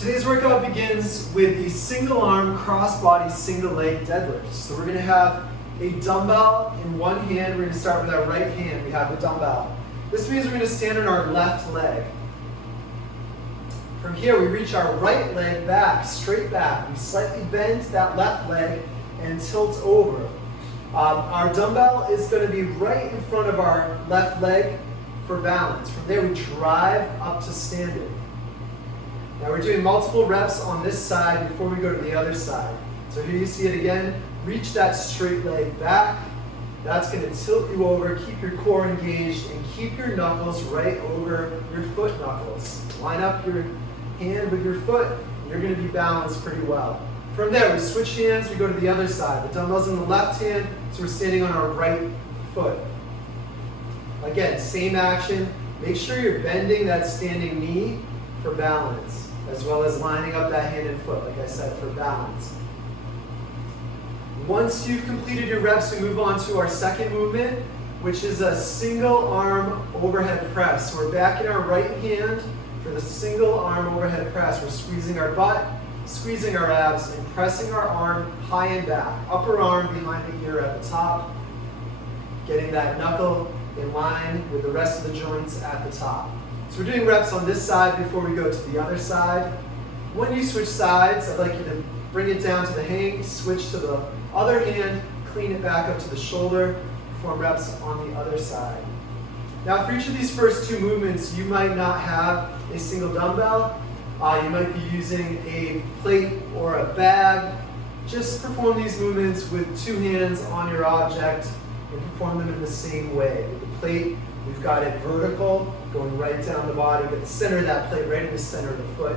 Today's workout begins with the single arm crossbody single leg deadlift. So we're going to have a dumbbell in one hand. We're going to start with our right hand. We have the dumbbell. This means we're going to stand on our left leg. From here, we reach our right leg back, straight back. We slightly bend that left leg and tilt over. Our dumbbell is going to be right in front of our left leg for balance. From there, we drive up to standing. Now we're doing multiple reps on this side before we go to the other side. So here you see it again. Reach that straight leg back. That's going to tilt you over, keep your core engaged, and keep your knuckles right over your foot knuckles. Line up your hand with your foot, and you're going to be balanced pretty well. From there, we switch hands, we go to the other side. The dumbbell's in the left hand, so we're standing on our right foot. Again, same action. Make sure you're bending that standing knee for balance, as well as lining up that hand and foot, like I said, for balance. Once you've completed your reps, we move on to our second movement, which is a single arm overhead press. So we're back in our right hand for the single arm overhead press. We're squeezing our butt, squeezing our abs, and pressing our arm high and back. Upper arm behind the ear at the top, getting that knuckle in line with the rest of the joints at the top. So we're doing reps on this side before we go to the other side. When you switch sides, I'd like you to bring it down to the hang, switch to the other hand, clean it back up to the shoulder, perform reps on the other side. Now for each of these first two movements, you might not have a single dumbbell. You might be using a plate or a bag. Just perform these movements with two hands on your object and perform them in the same way. With the plate, we've got it vertical, going right down the body, but the center of that plate, right in the center of the foot.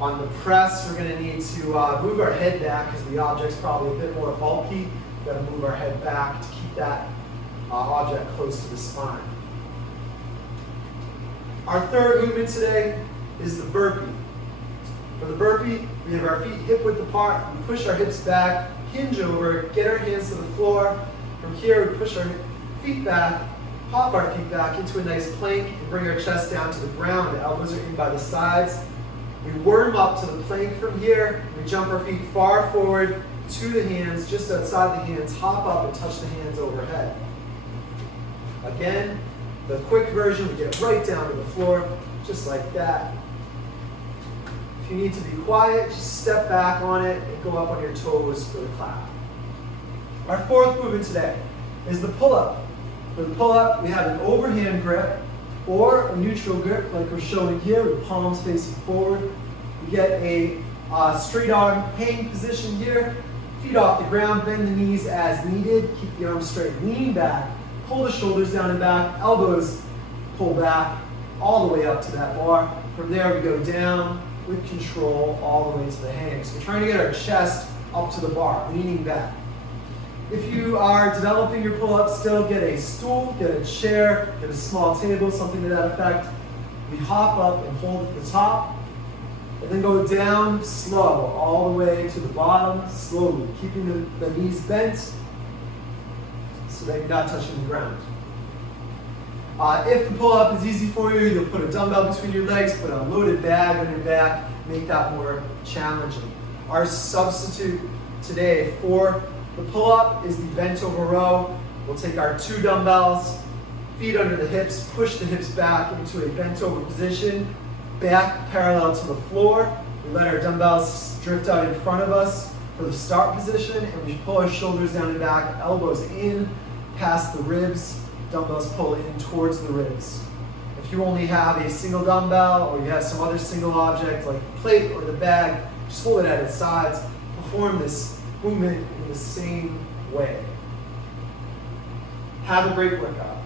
On the press, we're going to need to move our head back because the object's probably a bit more bulky. We've got to move our head back to keep that object close to the spine. Our third movement today is the burpee. For the burpee, we have our feet hip width apart. We push our hips back, hinge over, get our hands to the floor. From here, we push our feet back, pop our feet back into a nice plank, and bring our chest down to the ground. The elbows are in by the sides. We worm up to the plank from here. We jump our feet far forward to the hands, just outside the hands, hop up and touch the hands overhead. Again, the quick version, we get right down to the floor, just like that. If you need to be quiet, just step back on it and go up on your toes for the clap. Our fourth movement today is the pull-up. For the pull-up, we have an overhand grip or a neutral grip like we're showing here with palms facing forward. We get a straight arm hang position here, feet off the ground, bend the knees as needed, keep the arms straight, lean back, pull the shoulders down and back, elbows pull back all the way up to that bar. From there we go down with control all the way to the hang. So we're trying to get our chest up to the bar, leaning back. If you are developing your pull-up still, get a stool, get a chair, get a small table, something to that effect. We hop up and hold at the top, and then go down slow, all the way to the bottom, slowly, keeping the knees bent so that you're not touching the ground. If the pull-up is easy for you, you'll put a dumbbell between your legs, put a loaded bag on your back, make that more challenging. Our substitute today for the pull-up is the bent over row. We'll take our two dumbbells, feet under the hips, push the hips back into a bent over position, back parallel to the floor. We let our dumbbells drift out in front of us for the start position, and we pull our shoulders down and back, elbows in past the ribs, dumbbells pull in towards the ribs. If you only have a single dumbbell or you have some other single object like the plate or the bag, just hold it at its sides. Perform this movement in the same way. Have a great workout.